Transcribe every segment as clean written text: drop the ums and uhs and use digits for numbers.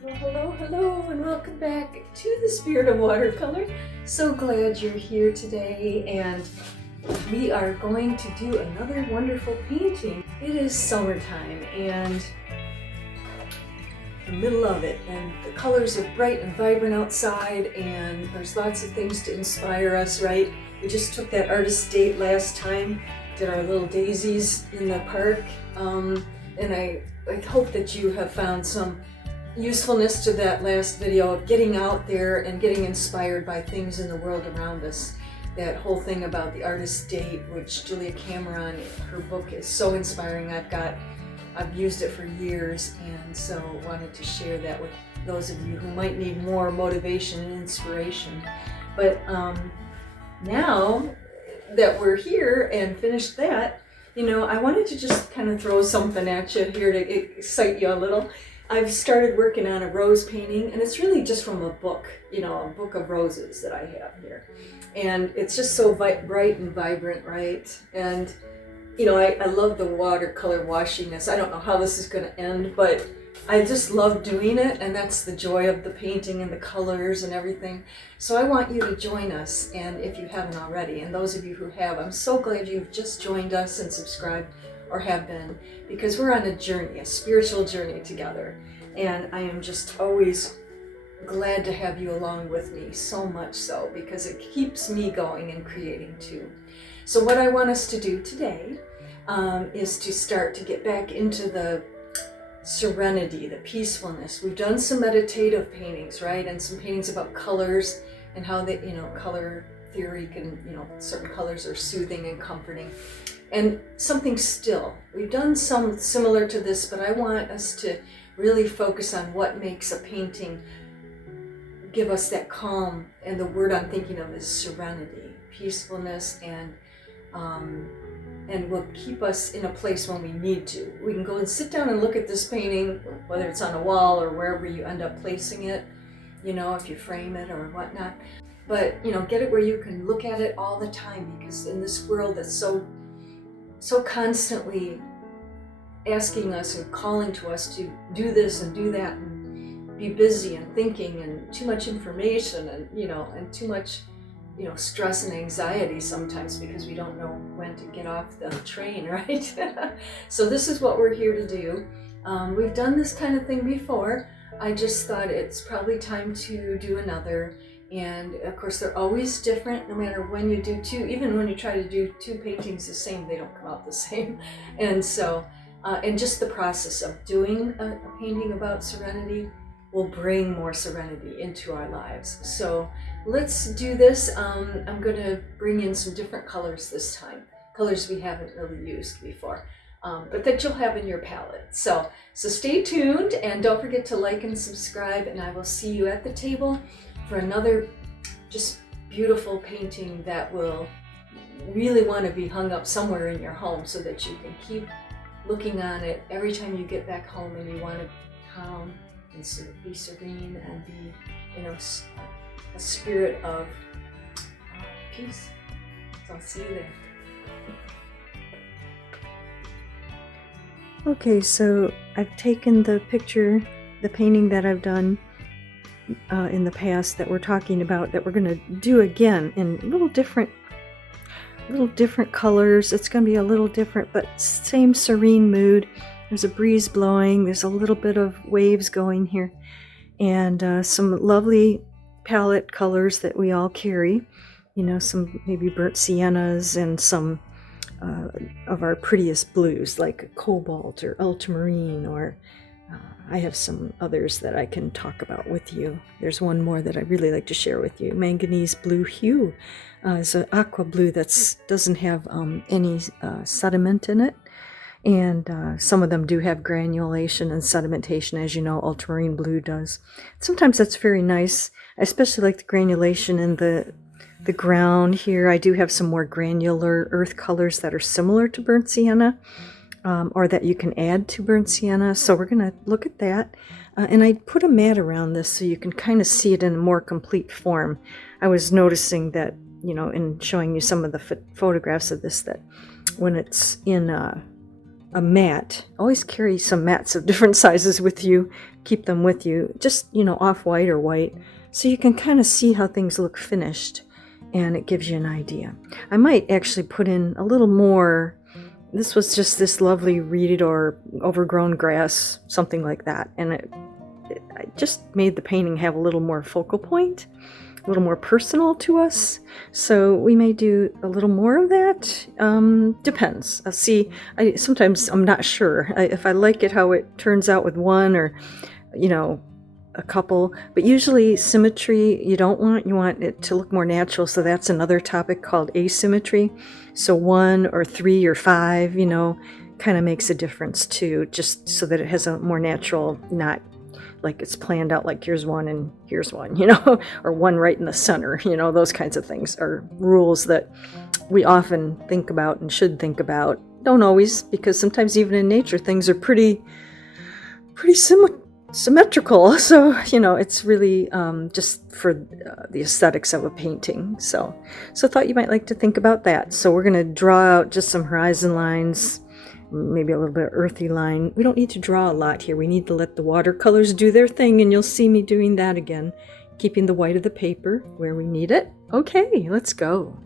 Well, hello, and welcome back to the Spirit of Watercolor. So glad you're here today, and we are going to do another wonderful painting. It is summertime, and the middle of it, and the colors are bright and vibrant outside, and there's lots of things to inspire us, right? We just took that artist date last time, did our little daisies in the park, and I hope that you have found some usefulness to that last video of getting out there and getting inspired by things in the world around us. That whole thing about the artist date, which Julia Cameron, her book is so inspiring. I've used it for years, and so wanted to share that with those of you who might need more motivation and inspiration. But now that we're here and finished that, I wanted to just kind of throw something at you here to excite you a little. I've started working on a rose painting, and it's really just from a book, a book of roses that I have here. And it's just so bright and vibrant, right? And, I love the watercolor washiness. I don't know how this is going to end, but I just love doing it, and that's the joy of the painting and the colors and everything. So I want you to join us, and if you haven't already, and those of you who have, I'm so glad you've just joined us and subscribed or have been, because we're on a journey, a spiritual journey together. And I am just always glad to have you along with me, so much so, because it keeps me going and creating too. So what I want us to do today is to start to get back into the serenity, the peacefulness. We've done some meditative paintings, right? And some paintings about colors and how they, color theory can, certain colors are soothing and comforting. And something still. We've done some similar to this, but I want us to really focus on what makes a painting give us that calm. And the word I'm thinking of is serenity, peacefulness, and will keep us in a place when we need to. We can go and sit down and look at this painting, whether it's on a wall or wherever you end up placing it, if you frame it or whatnot. But, get it where you can look at it all the time, because in this world that's so constantly asking us and calling to us to do this and do that and be busy and thinking, and too much information, and and too much stress and anxiety sometimes, because we don't know when to get off the train, right? So this is what we're here to do. We've done this kind of thing before. I just thought it's probably time to do another. And of course, they're always different, no matter when you do two. Even when you try to do two paintings the same, they don't come out the same. And so, and just the process of doing a painting about serenity will bring more serenity into our lives. So let's do this. I'm going to bring in some different colors this time, colors we haven't really used before, but that you'll have in your palette. So stay tuned, and don't forget to like and subscribe, and I will see you at the table for another just beautiful painting that will really want to be hung up somewhere in your home, so that you can keep looking on it every time you get back home and you want to calm and be serene and be a spirit of peace. So I'll see you there. Okay, so I've taken the picture, the painting that I've done in the past that we're talking about, that we're going to do again in little different colors. It's going to be a little different, but same serene mood. There's a breeze blowing, there's a little bit of waves going here, and some lovely palette colors that we all carry, some maybe burnt siennas, and some of our prettiest blues like Cobalt or Ultramarine, or I have some others that I can talk about with you. There's one more that I really like to share with you. Manganese blue hue is an aqua blue that doesn't have any sediment in it. And some of them do have granulation and sedimentation, as you know, ultramarine blue does. Sometimes that's very nice. I especially like the granulation in the ground here. I do have some more granular earth colors that are similar to burnt sienna, or that you can add to burnt sienna. So we're going to look at that. And I put a mat around this so you can kind of see it in a more complete form. I was noticing that, in showing you some of the photographs of this, that when it's in a mat, always carry some mats of different sizes with you. keep them with you, just, off-white or white, so you can kind of see how things look finished, and it gives you an idea. I might actually put in a little more. This was just this lovely reed or overgrown grass, something like that, and I just made the painting have a little more focal point, a little more personal to us. So we may do a little more of that. Depends. I'll see. Sometimes I'm not sure if I like it how it turns out with one or, a couple. But usually symmetry you want it to look more natural. So that's another topic called asymmetry. So 1 or 3 or 5, kind of makes a difference too, just so that it has a more natural, not like it's planned out like here's one and here's one, or one right in the center, those kinds of things are rules that we often think about and should think about. Don't always, because sometimes even in nature things are pretty symmetrical. So, it's really just for the aesthetics of a painting. So I thought you might like to think about that. So we're going to draw out just some horizon lines, maybe a little bit of earthy line. We don't need to draw a lot here. We need to let the watercolors do their thing, and you'll see me doing that again, keeping the white of the paper where we need it. Okay, let's go.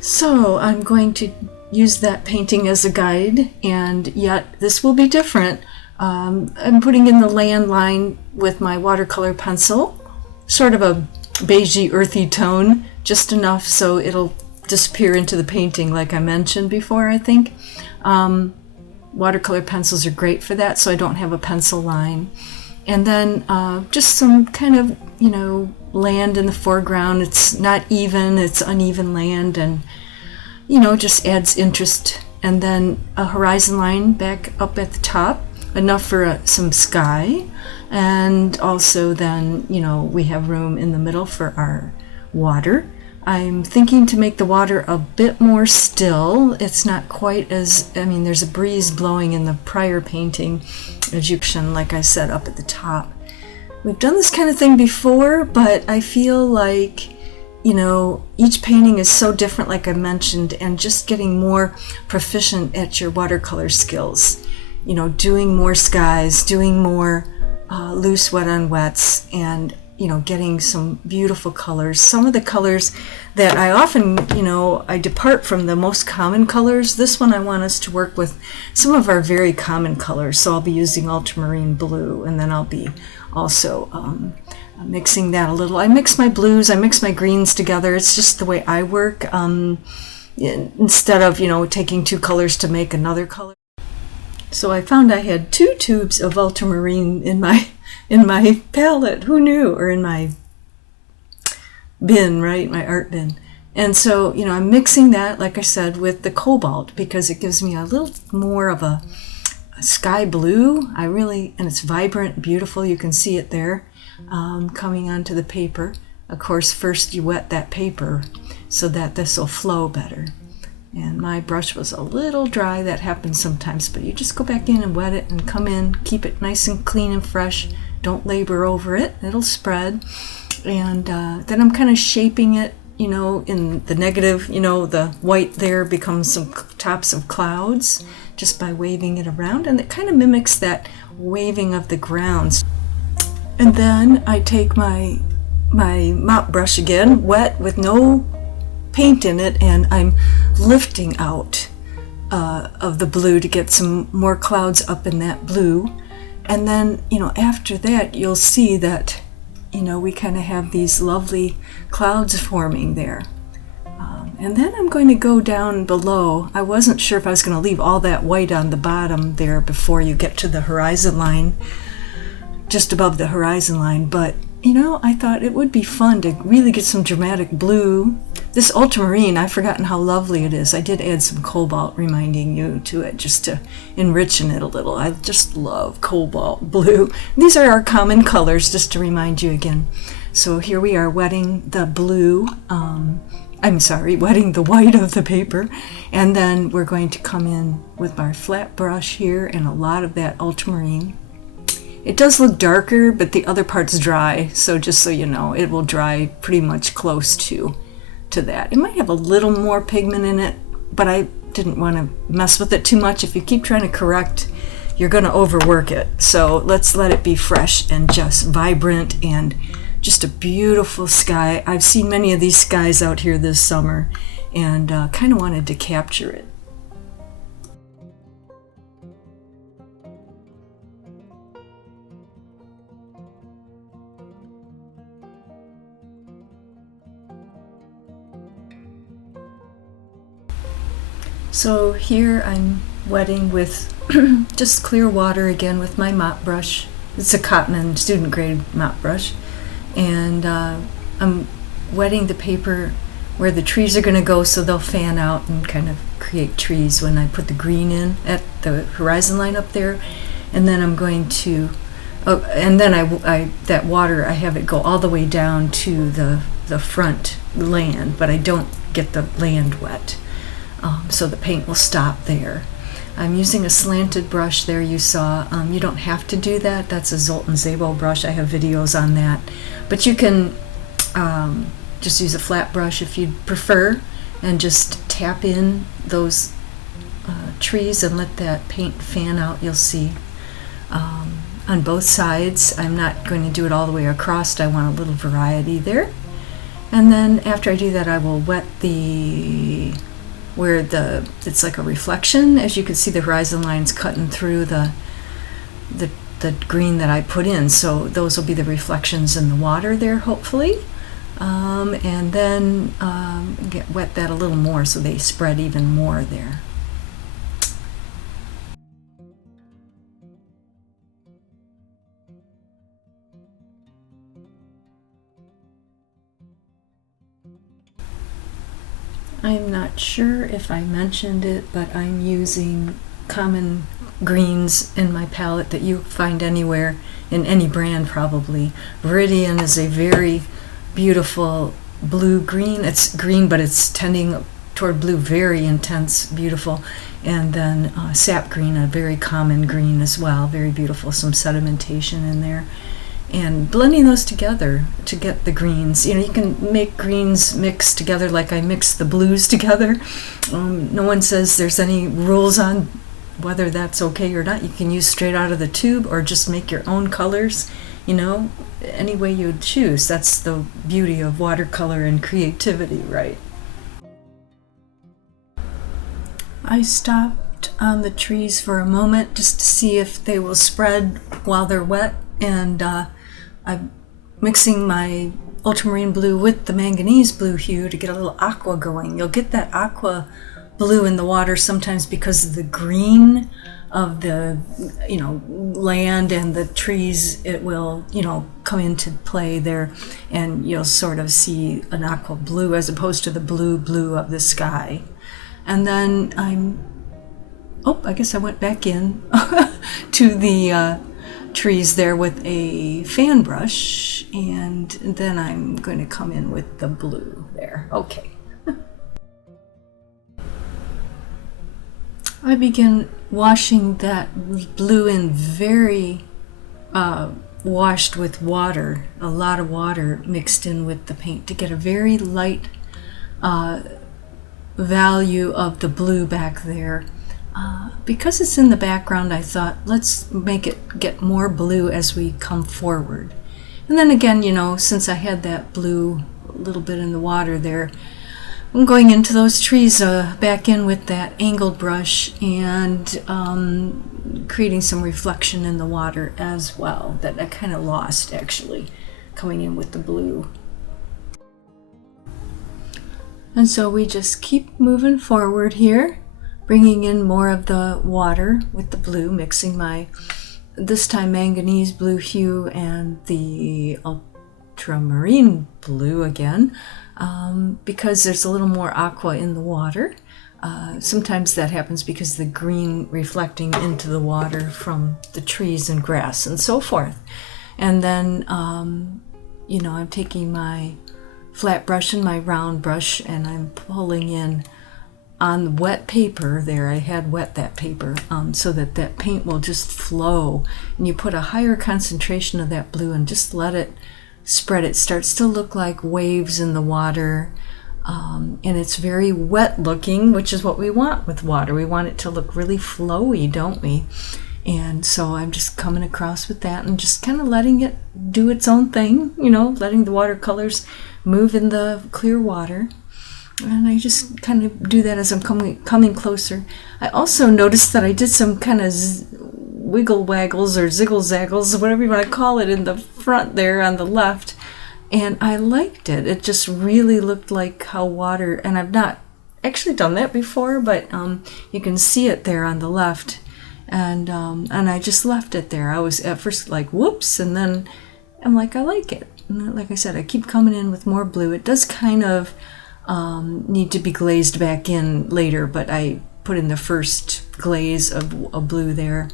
So I'm going to use that painting as a guide, and yet this will be different. I'm putting in the land line with my watercolor pencil, sort of a beigey, earthy tone, just enough so it'll disappear into the painting like I mentioned before, I think. Watercolor pencils are great for that, so I don't have a pencil line. And then just some kind of, land in the foreground. It's not even, it's uneven land, and, just adds interest. And then a horizon line back up at the top, enough for some sky. And also then, we have room in the middle for our water. I'm thinking to make the water a bit more still. It's not quite as, there's a breeze blowing in the prior painting, as you can, like I said, up at the top. We've done this kind of thing before, but I feel like, each painting is so different, like I mentioned, and just getting more proficient at your watercolor skills. Doing more skies, doing more loose wet on wets, and getting some beautiful colors. Some of the colors that I often, I depart from the most common colors. This one I want us to work with some of our very common colors. So I'll be using ultramarine blue, and then I'll be also mixing that a little. I mix my blues, I mix my greens together. It's just the way I work. Instead of, taking 2 colors to make another color. So I found I had 2 tubes of ultramarine in my palette. Who knew? Or in my bin, right? My art bin. And so, I'm mixing that, like I said, with the cobalt because it gives me a little more of a sky blue. And it's vibrant, beautiful. You can see it there coming onto the paper. Of course, first you wet that paper so that this will flow better. And my brush was a little dry. That happens sometimes, but you just go back in and wet it and come in, keep it nice and clean and fresh. Don't labor over it. It'll spread. And then I'm kind of shaping it, in the negative, the white there becomes some tops of clouds just by waving it around. And it kind of mimics that waving of the grounds. And then I take my mop brush again, wet with no paint in it, and I'm lifting out of the blue to get some more clouds up in that blue. And then, after that, you'll see that, we kind of have these lovely clouds forming there. And then I'm going to go down below. I wasn't sure if I was going to leave all that white on the bottom there before you get to the horizon line, just above the horizon line, but I thought it would be fun to really get some dramatic blue. This ultramarine, I've forgotten how lovely it is. I did add some cobalt reminding you to it just to enrich it a little. I just love cobalt blue. These are our common colors, just to remind you again. So here we are wetting the blue, wetting the white of the paper. And then we're going to come in with our flat brush here and a lot of that ultramarine. It does look darker, but the other part's dry, so just so you know, it will dry pretty much close to that. It might have a little more pigment in it, but I didn't want to mess with it too much. If you keep trying to correct, you're going to overwork it. So let's let it be fresh and just vibrant and just a beautiful sky. I've seen many of these skies out here this summer and kind of wanted to capture it. So here I'm wetting with just clear water again with my mop brush. It's a Cotman student grade mop brush. And I'm wetting the paper where the trees are going to go so they'll fan out and kind of create trees when I put the green in at the horizon line up there. And then I'm going to, and then I that water, I have it go all the way down to the front land, but I don't get the land wet. So the paint will stop there. I'm using a slanted brush there you saw. You don't have to do that. That's a Zoltan Zabo brush. I have videos on that. But you can just use a flat brush if you prefer and just tap in those trees and let that paint fan out. You'll see on both sides. I'm not going to do it all the way across. I want a little variety there. And then after I do that, I will wet where it's like a reflection. As you can see, the horizon line's cutting through the green that I put in, so those will be the reflections in the water there, hopefully. And then wet that a little more so they spread even more there. I'm not sure if I mentioned it, but I'm using common greens in my palette that you find anywhere, in any brand probably. Viridian is a very beautiful blue-green. It's green, but it's tending toward blue, very intense, beautiful. And then sap green, a very common green as well, very beautiful, some sedimentation in there. And blending those together to get the greens. You know, you can make greens mix together like I mix the blues together. No one says there's any rules on whether that's okay or not. You can use straight out of the tube or just make your own colors, you know, any way you would choose. That's the beauty of watercolor and creativity, right? I stopped on the trees for a moment just to see if they will spread while they're wet, and I'm mixing my ultramarine blue with the manganese blue hue to get a little aqua going. You'll get that aqua blue in the water sometimes because of the green of the, you know, land and the trees. It will, you know, come into play there, and you'll sort of see an aqua blue as opposed to the blue of the sky. And then I guess I went back in to the trees there with a fan brush, and then I'm going to come in with the blue there. Okay. I begin washing that blue in very washed with water, a lot of water mixed in with the paint to get a very light value of the blue back there. Because it's in the background, I thought, let's make it get more blue as we come forward. And then again, you know, since I had that blue a little bit in the water there, I'm going into those trees back in with that angled brush and creating some reflection in the water as well that I kind of lost actually coming in with the blue. And so we just keep moving forward here, bringing in more of the water with the blue, mixing my, this time, manganese blue hue and the ultramarine blue again, because there's a little more aqua in the water. Sometimes that happens because the green reflecting into the water from the trees and grass and so forth. And then, you know, I'm taking my flat brush and my round brush and I'm pulling in on the wet paper there. I had wet that paper so that that paint will just flow, and you put a higher concentration of that blue and just let it spread. It starts to look like waves in the water, and it's very wet looking, which is what we want with water. We want it to look really flowy, don't we? And so I'm just coming across with that and just kind of letting it do its own thing, you know, letting the watercolors move in the clear water. And I just kind of do that as I'm coming closer. I also noticed that I did some kind of wiggle waggles or ziggle zaggles, whatever you want to call it, in the front there on the left. And I liked it. It just really looked like how water, and I've not actually done that before, but you can see it there on the left. And I just left it there. I was at first like, whoops, and then I'm like, I like it. And like I said, I keep coming in with more blue. It does kind of need to be glazed back in later, but I put in the first glaze of blue there.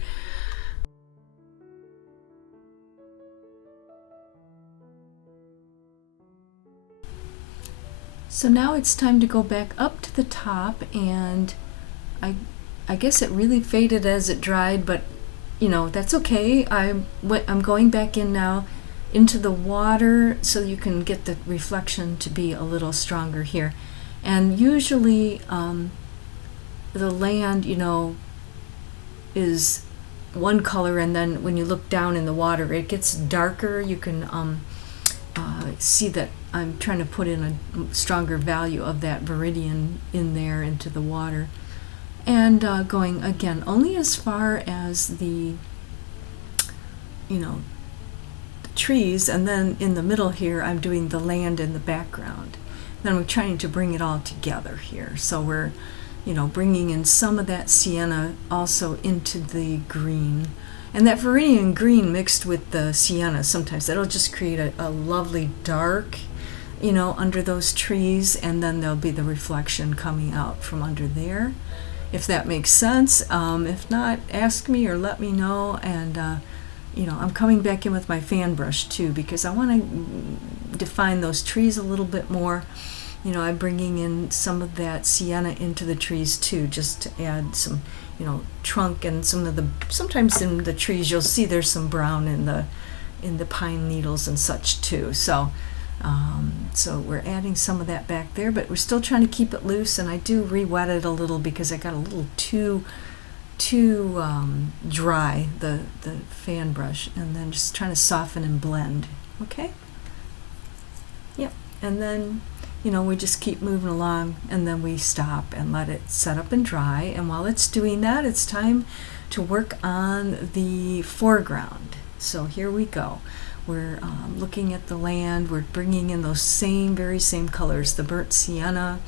So now it's time to go back up to the top, and I guess it really faded as it dried, but you know, that's okay. I'm going back in now into the water so you can get the reflection to be a little stronger here. And usually the land, you know, is one color, and then when you look down in the water it gets darker. You can see that I'm trying to put in a stronger value of that Viridian in there into the water. And going again only as far as the, you know, the trees, and then in the middle here I'm doing the land in the background. Then we're trying to bring it all together here. So we're, you know, bringing in some of that sienna also into the green. And that Viridian green mixed with the sienna, sometimes that'll just create a lovely dark, you know, under those trees, and then there'll be the reflection coming out from under there, if that makes sense. If not, ask me or let me know. And you know, I'm coming back in with my fan brush too, because I want to define those trees a little bit more. You know, I'm bringing in some of that sienna into the trees too, just to add some, you know, trunk, and some of the, sometimes in the trees you'll see there's some brown in the pine needles and such too. So so we're adding some of that back there, but we're still trying to keep it loose. And I do re-wet it a little because I got a little too dry, the fan brush, and then just trying to soften and blend. Okay. Yep. And then, you know, we just keep moving along, and then we stop and let it set up and dry. And while it's doing that, it's time to work on the foreground. So here we go. We're looking at the land. We're bringing in those very same colors, the burnt sienna,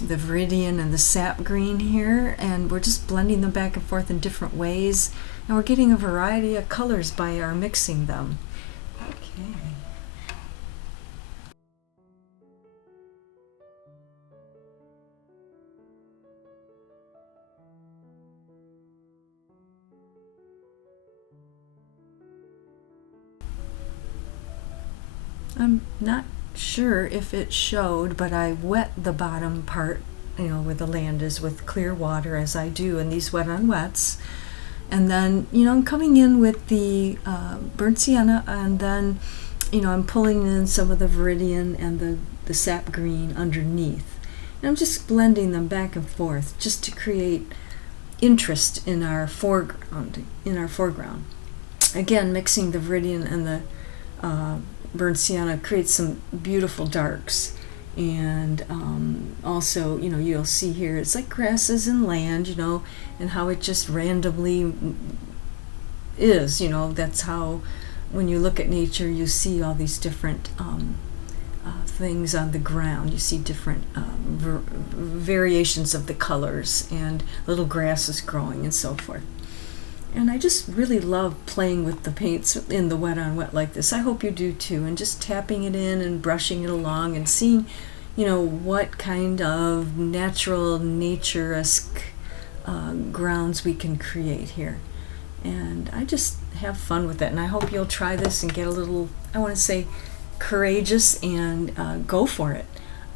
the Viridian, and the sap green here, and we're just blending them back and forth in different ways. And we're getting a variety of colors by our mixing them. Okay. I'm not sure if it showed, but I wet the bottom part, you know, where the land is, with clear water, as I do in these wet on wets. And then, you know, I'm coming in with the burnt sienna, and then, you know, I'm pulling in some of the Viridian and the sap green underneath. And I'm just blending them back and forth just to create interest in our foreground. Again, mixing the Viridian and the burnt sienna creates some beautiful darks. And also, you know, you'll see here it's like grasses and land, you know, and how it just randomly is, you know. That's how, when you look at nature, you see all these different things on the ground. You see different variations of the colors, and little grasses growing and so forth. And I just really love playing with the paints in the wet on wet like this. I hope you do too, and just tapping it in and brushing it along and seeing, you know, what kind of nature-esque grounds we can create here. And I just have fun with it, and I hope you'll try this and get a little, I want to say, courageous, and go for it.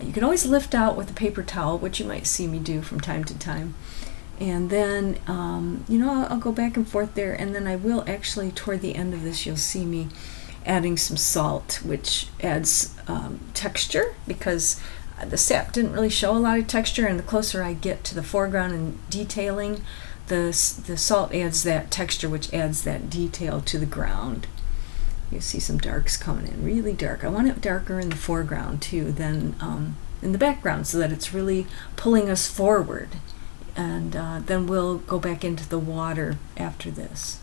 You can always lift out with a paper towel, which you might see me do from time to time. And then, you know, I'll go back and forth there, and then I will actually, toward the end of this, you'll see me adding some salt, which adds texture, because the sap didn't really show a lot of texture, and the closer I get to the foreground and detailing, the salt adds that texture, which adds that detail to the ground. You see some darks coming in, really dark. I want it darker in the foreground too than in the background, so that it's really pulling us forward. And then we'll go back into the water after this.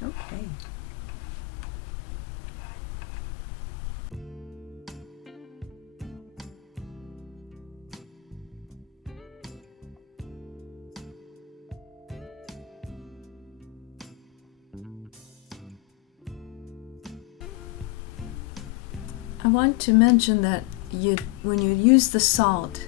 Okay. I want to mention that when you use the salt,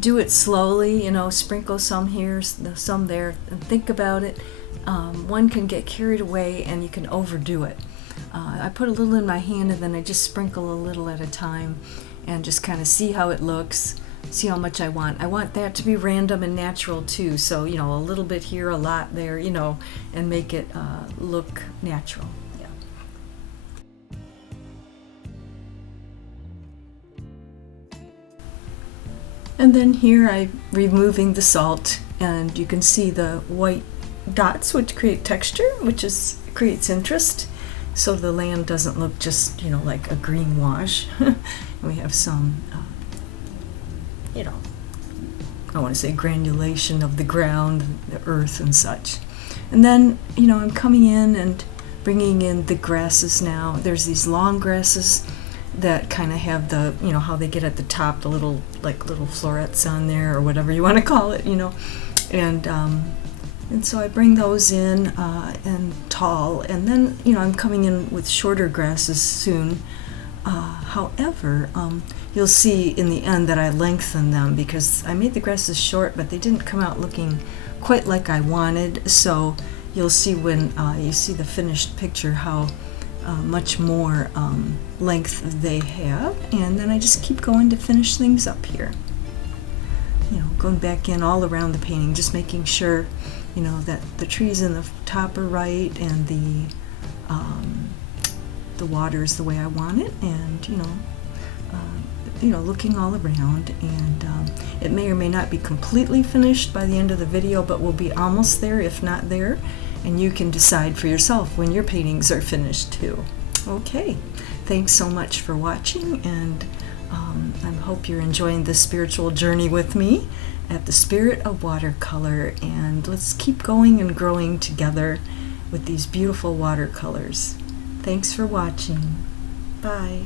do it slowly, sprinkle some here, some there, and think about it. One can get carried away and you can overdo it. I put a little in my hand and then I just sprinkle a little at a time and just kind of see how it looks, see how much I want. I want that to be random and natural too, so a little bit here, a lot there, and make it look natural. And then here I'm removing the salt, and you can see the white dots, which create texture, which creates interest, so the land doesn't look just like a green wash. We have some I want to say granulation of the ground, the earth and such. And then I'm coming in and bringing in the grasses now. There's these long grasses that kind of have the, how they get at the top, the little florets on there, or whatever you want to call it, and so I bring those in and tall, and then I'm coming in with shorter grasses soon. However, you'll see in the end that I lengthen them because I made the grasses short, but they didn't come out looking quite like I wanted. So you'll see when you see the finished picture how much more length they have, and then I just keep going to finish things up here. Going back in all around the painting, just making sure that the trees in the top are right, and the water is the way I want it, and looking all around, and it may or may not be completely finished by the end of the video, but we'll be almost there, if not there. And you can decide for yourself when your paintings are finished too. Okay, thanks so much for watching, and I hope you're enjoying this spiritual journey with me at the Spirit of Watercolor, and let's keep going and growing together with these beautiful watercolors. Thanks for watching. Bye.